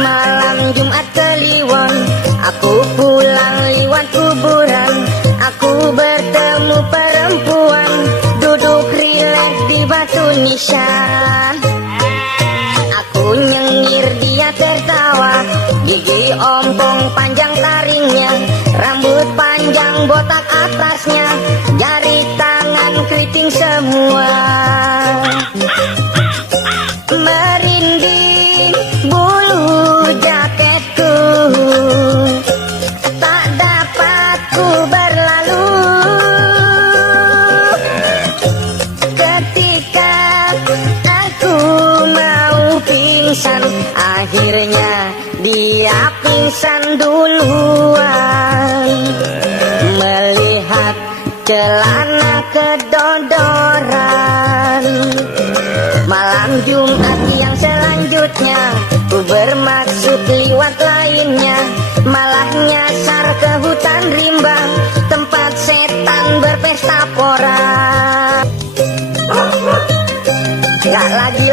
malam Jumat Kliwon, aku pulang liwat kuburan. Aku bertemu perempuan duduk rileks di batu nisan. Aku nyengir, dia tertawa, gigi ompong panjang taringnya, rambut panjang botak atasnya, jari tangan keriting semua. Merinding bulu jaketku, tak dapat ku berlalu. Ketika aku mau pingsan, akhirnya dia pingsan duluan. Melihat celana kedodoran, malam Jumat yang selanjutnya ku bermaksud liwat lainnya, malah nyasar ke hutan rimbang tempat setan berpesta pora. Gak lagi